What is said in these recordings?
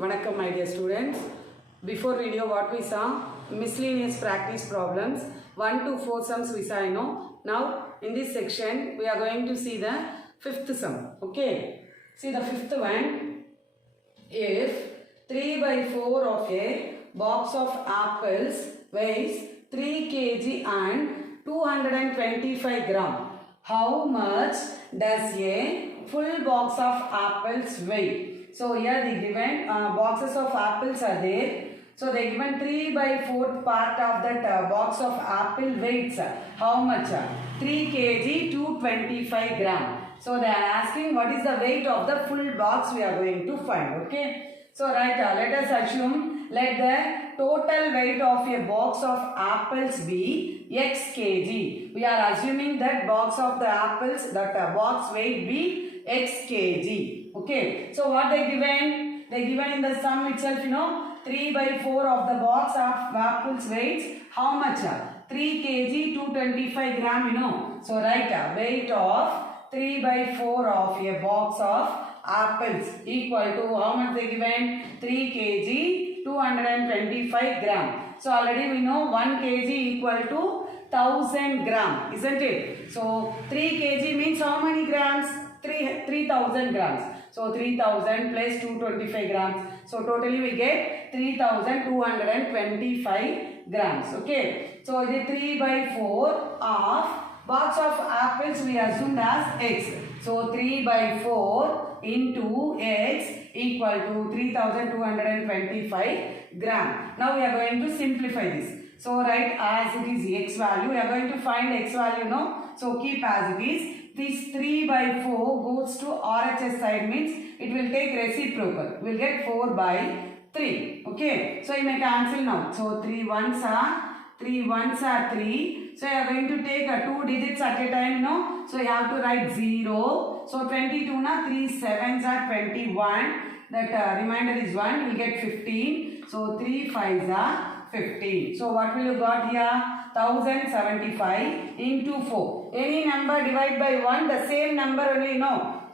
Vanakkam my dear students. Before video what we saw, miscellaneous practice problems 1 to 4 sums we saw, Now in this section we are going to see the fifth sum. Okay, see the fifth one. If 3 by 4 of a box of apples weighs 3 kg and 225 gram, how much does a full box of apples weigh? So here the given boxes of apples are there. So they given 3 by 4 part of that box of apple weights. How much? 3 kg 225 gram. So they are asking what is the weight of the full box we are going to find. Okay. So right, let us assume let the total weight of a box of apples be x kg. We are assuming that box of the apples, that box weight be x kg. Okay. So what they given? They given in the sum itself, 3 by 4 of the box of apples weights. How much? 3 kg 225 gram, So write weight of 3 by 4 of a box of apples equal to how much they given? 3 kg 225 gram. So already we know 1 kg equal to 1000 gram, isn't it? So 3 kg means how many grams? 3000 grams. So 3000 plus 225 grams. So totally we get 3225 grams. Okay. So the 3 by 4 of box of apples we assumed as x. So 3 by 4 into x equal to 3225 gram. Now we are going to simplify this. So write as it is x value. We are going to find x value, So keep as it is. This 3 by 4 goes to RHS side, means it will take reciprocal. We will get 4 by 3. Okay. So you may cancel now. So 3 ones are 3. So you are going to take 2 digits at a time, So you have to write 0. So 22 na 3 sevens are 21. That remainder is 1. You will get 15. So 3 fives are 15. So what will you got here? 1075 into 4. Any number divide by 1, the same number only,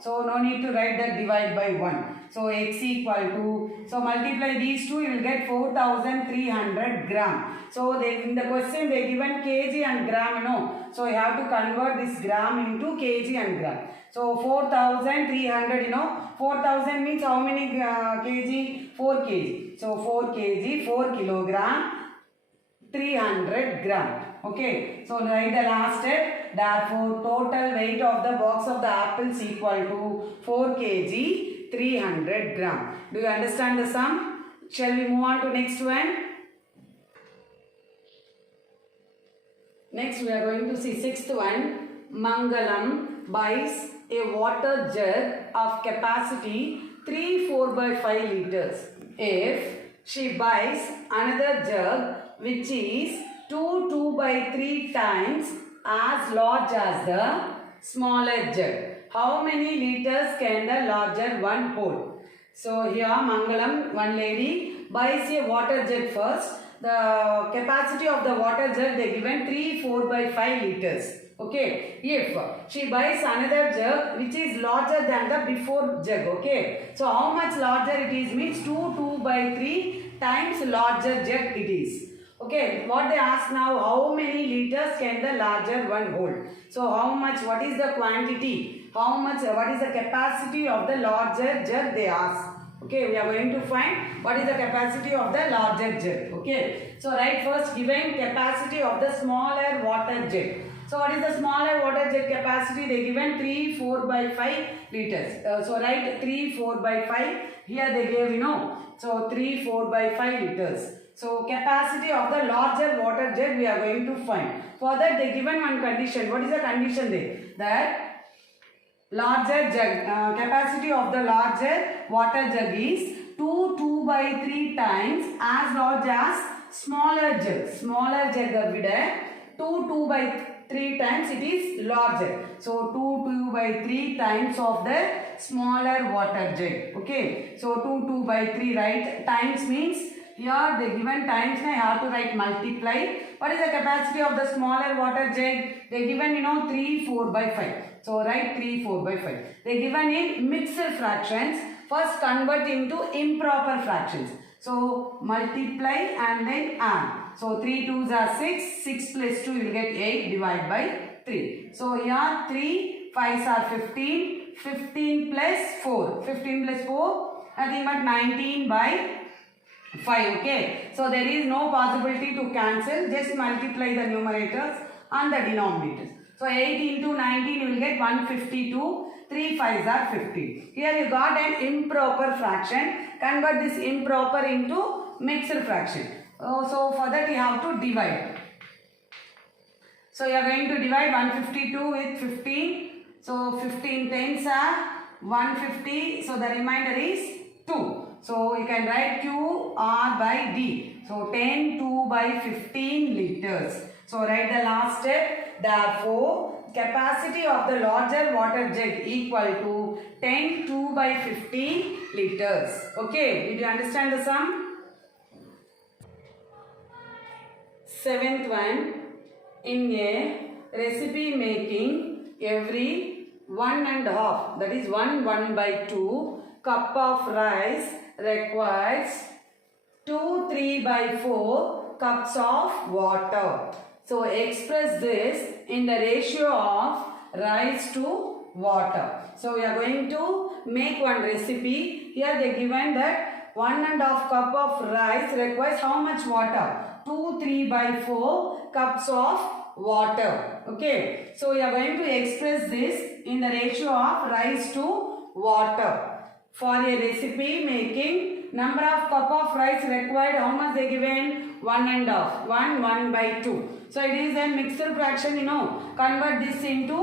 So no need to write that divide by 1. So x equal to, so multiply these two, you will get 4300 gram. So in the question they given kg and gram, So you have to convert this gram into kg and gram. So 4300, 4000 means how many kg? 4 kg. So 4 kg, 4 kilogram, 300 gram. Okay. So write the last step. Therefore, total weight of the box of the apples equal to 4 kg, 300 gram. Do you understand the sum? Shall we move on to next one? Next we are going to see sixth one. Mangalam buys a water jug of capacity 3/4 by 5 liters. If she buys another jug which is 2 by 3 times as large as the smaller jug, how many liters can the larger one hold? So here Mangalam, one lady, buys a water jug first. The capacity of the water jug they given 3/4 by 5 liters. Okay. If she buys another jug which is larger than the before jug. Okay. So how much larger it is means 2 by 3 times larger jug it is. Okay, what they ask now, how many liters can the larger one hold? So how much, what is the quantity? How much, what is the capacity of the larger jug they ask? Okay, we are going to find what is the capacity of the larger jug. Okay, so write first given capacity of the smaller water jug. So what is the smaller water jug capacity? They given 3/4 by 5 liters. So write 3/4 by 5. Here they gave, So 3/4 by 5 liters. So capacity of the larger water jug we are going to find. For that they given one condition. What is the condition there? That larger jug, capacity of the larger water jug is 2 by 3 times as large as smaller jug. Smaller jug vida 2 by 3 times it is larger. So 2 by 3 times of the smaller water jug. Okay. So 2 by 3, right? Times means here they given times, I have to write multiply. What is the capacity of the smaller water jug? They given 3/4 by 5. So write 3/4 by 5. They given in mixed fractions. first convert into improper fractions. So multiply and then add. So 3 2s are 6, 6 plus 2 you will get 8 divided by 3. So here 3 5s are 15, 15 plus 4, 15 plus 4 nothing but 19 by 5. Okay, so there is no possibility to cancel, just multiply the numerators and the denominators. So 8 into 19 you will get 152, 3 5s are 50. Here you got an improper fraction, convert this improper into mixed fraction. So for that you have to divide. So you are going to divide 152 with 15. So 15 tens are 150. So the remainder is 2. So you can write Q R by D. So 10 2 by 15 liters. So write the last step. Therefore, capacity of the larger water jet equal to 10 2 by 15 liters. Okay, did you understand the sum? Seventh one. In a recipe making, every 1.5, that is 1/2 cup of rice requires 2/3/4 cups of water. So express this in the ratio of rice to water. So we are going to make one recipe. Here they given that 1.5 cup of rice requires how much water? 2/3/4 cups of water. Okay, so we are going to express this in the ratio of rice to water. For a recipe making, number of cup of rice required, how much they given? 1.5, 1/2. So it is a mixed fraction, you know. Convert this into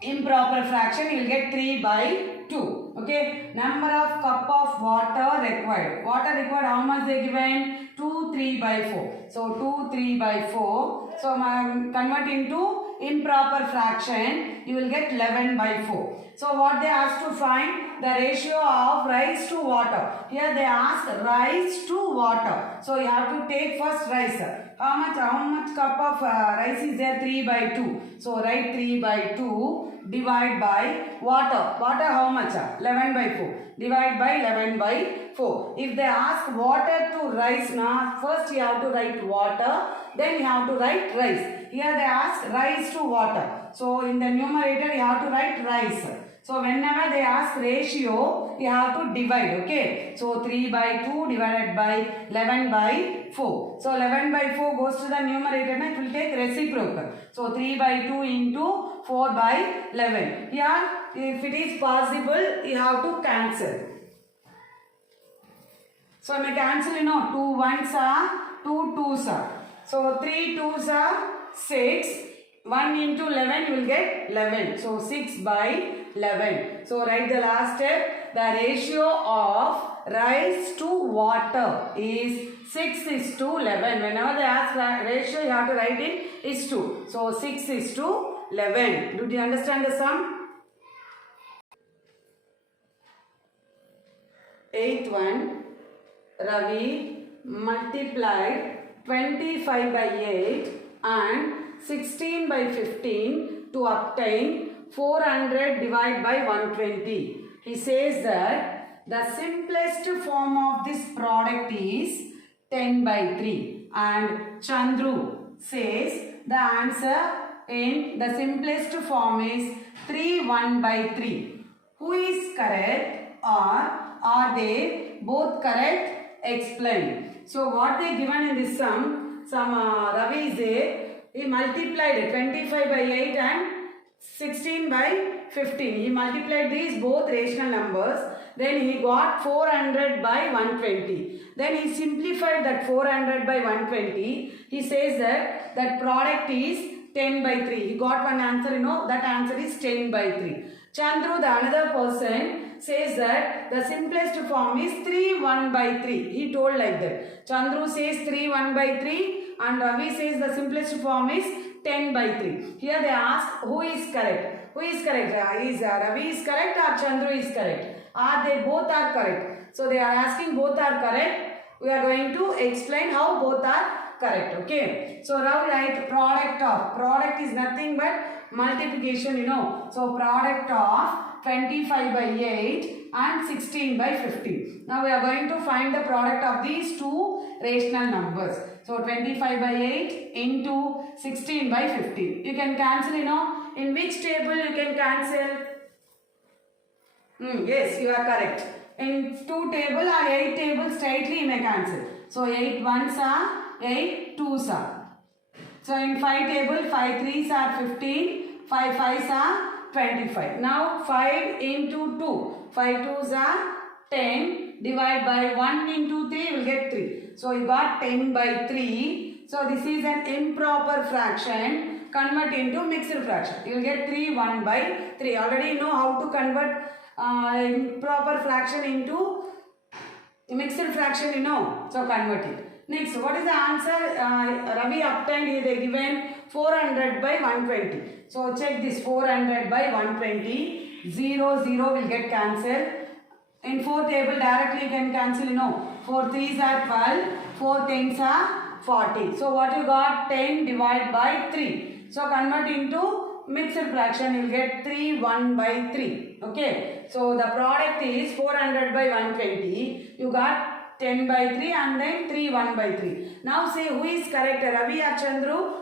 improper fraction, you will get 3/2. Okay, number of cup of water required. Water required, how much they given? 2/3/4. So 2/3/4. So convert into improper fraction, you will get 11/4. So what they asked to find? The ratio of rice to water. Here they ask rice to water. So you have to take first rice. How much cup of rice is there? 3/2. So write 3/2 divide by water. Water how much? 11/4. Divide by 11/4. If they ask water to rice, now first you have to write water, then you have to write rice. Here they ask rice to water. So in the numerator you have to write rice. So whenever they ask ratio, you have to divide. Okay. So 3/2 divided by 11/4. So 11/4 goes to the numerator and it will take reciprocal. So 3/2 into 4/11. Here, if it is possible, you have to cancel. So I may cancel, you know, 2 1s are 2 2s are. So 3 2s are 6. 1 into 11 you will get 11. So 6/11. So write the last step. The ratio of rice to water is 6:11. Whenever they ask ratio, you have to write it is 2. So 6:11. Did you understand the sum? Eighth one. Ravi multiplied 25/8 and 16/15 to obtain 400 divided by 120. He says that the simplest form of this product is 10/3 and Chandru says the answer in the simplest form is 3/1/3. Who is correct or are they both correct? Explain. So what they given in this sum, Ravi is there. He multiplied 25/8 and 16/15. He multiplied these both rational numbers. Then he got 400 by 120. Then he simplified that 400 by 120. He says that that product is 10/3. He got one answer, you know, that answer is 10/3. Chandru, the another person, says that the simplest form is 3/1/3. He told like that. Chandru says 3/1/3 and Ravi says the simplest form is 10/3. Here they ask who is correct. Who is correct? Is Ravi is correct or Chandru is correct? Are they both are correct? So they are asking both are correct. We are going to explain how both are correct. Okay. So now write product of. Product is nothing but multiplication, you know. So product of 25 by 8 and 16 by 15. Now we are going to find the product of these two rational numbers. So 25 by 8 into 16 by 15. You can cancel, in which table you can cancel? Yes, you are correct. In 2 table or 8 table straightly you may cancel. So 8 ones are 8 twos are. So in 5 table 5 threes are 15, 5 fives are 25. Now 5 into 2, 5 twos are 10, divide by 1 into 3, you will get 3. So you got 10 by 3. So this is an improper fraction. Convert into mixed fraction. You will get 3 1 by 3. Already you know how to convert improper fraction into mixed fraction, So convert it. Next, what is the answer? Ravi obtained here. They given 400 by 120. So check this 400 by 120. 0 0 will get cancelled. In 4 table directly you can cancel, 4 threes are 12, 4 tens are 40. So what you got? 10 divided by 3. So convert into mixed fraction, you will get 3 1 by 3. Okay. So the product is 400 by 120. You got 10 by 3 and then 3 1 by 3. Now say who is correct, Ravi or Chandru?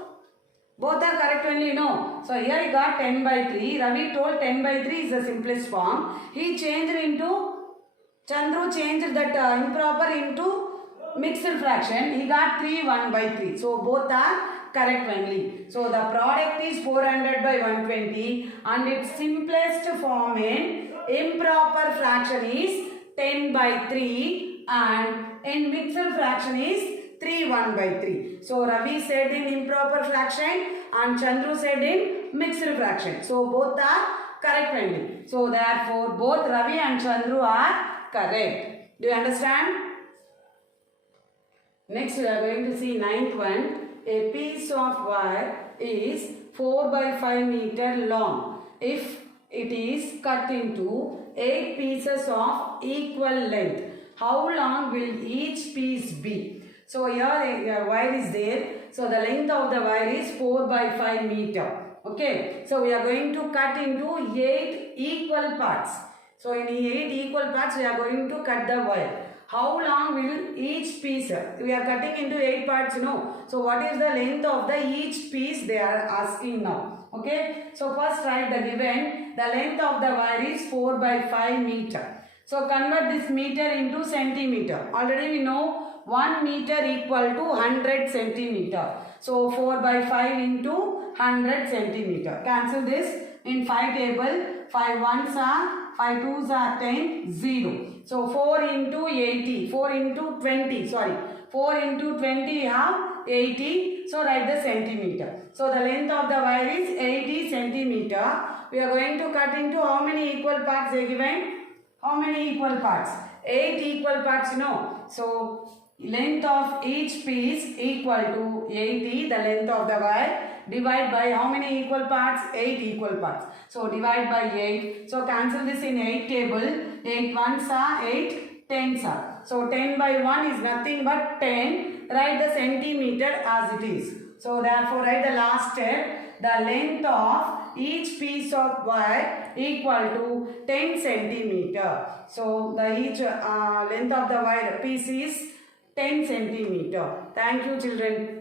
Both are correct only, So here you got 10 by 3. Ravi told 10 by 3 is the simplest form. He changed into, Chandru changed that improper into mixed fraction. He got 3 1 by 3. So both are correct only. So the product is 400 by 120 and its simplest form in improper fraction is 10 by 3 and in mixed fraction is 3 1 by 3. So Ravi said in improper fraction and Chandru said in mixed fraction. So both are correct only. So therefore both Ravi and Chandru are correct. Do you understand? Next we are going to see ninth one. A piece of wire is 4 by 5 meter long. If it is cut into 8 pieces of equal length, how long will each piece be? So here wire is there. So the length of the wire is 4 by 5 meter. Okay. So we are going to cut into 8 equal parts. So in 8 equal parts we are going to cut the wire. How long will each piece? We are cutting into 8 parts, So what is the length of the each piece they are asking now? Okay. So first write the given. The length of the wire is 4 by 5 meter. So convert this meter into centimeter. Already we know 1 meter equal to 100 centimeter. So 4 by 5 into 100 centimeter. Cancel this. In 5 table, 5 ones are 5 twos are 10, 0. So 4 into 80, 4 into 20, 4 into 20 you have 80. So write the centimeter. So the length of the wire is 80 centimeter. We are going to cut into how many equal parts they given? How many equal parts? 8 equal parts, So length of each piece equal to 80, the length of the wire. Divide by how many equal parts? 8 equal parts. So divide by 8. So cancel this in 8 table. 8 ones are 8 tens are. So 10 by 1 is nothing but 10. Write the centimeter as it is. So therefore write the last step. The length of each piece of wire equal to 10 centimeter. So the each length of the wire piece is 10 centimeter. Thank you children.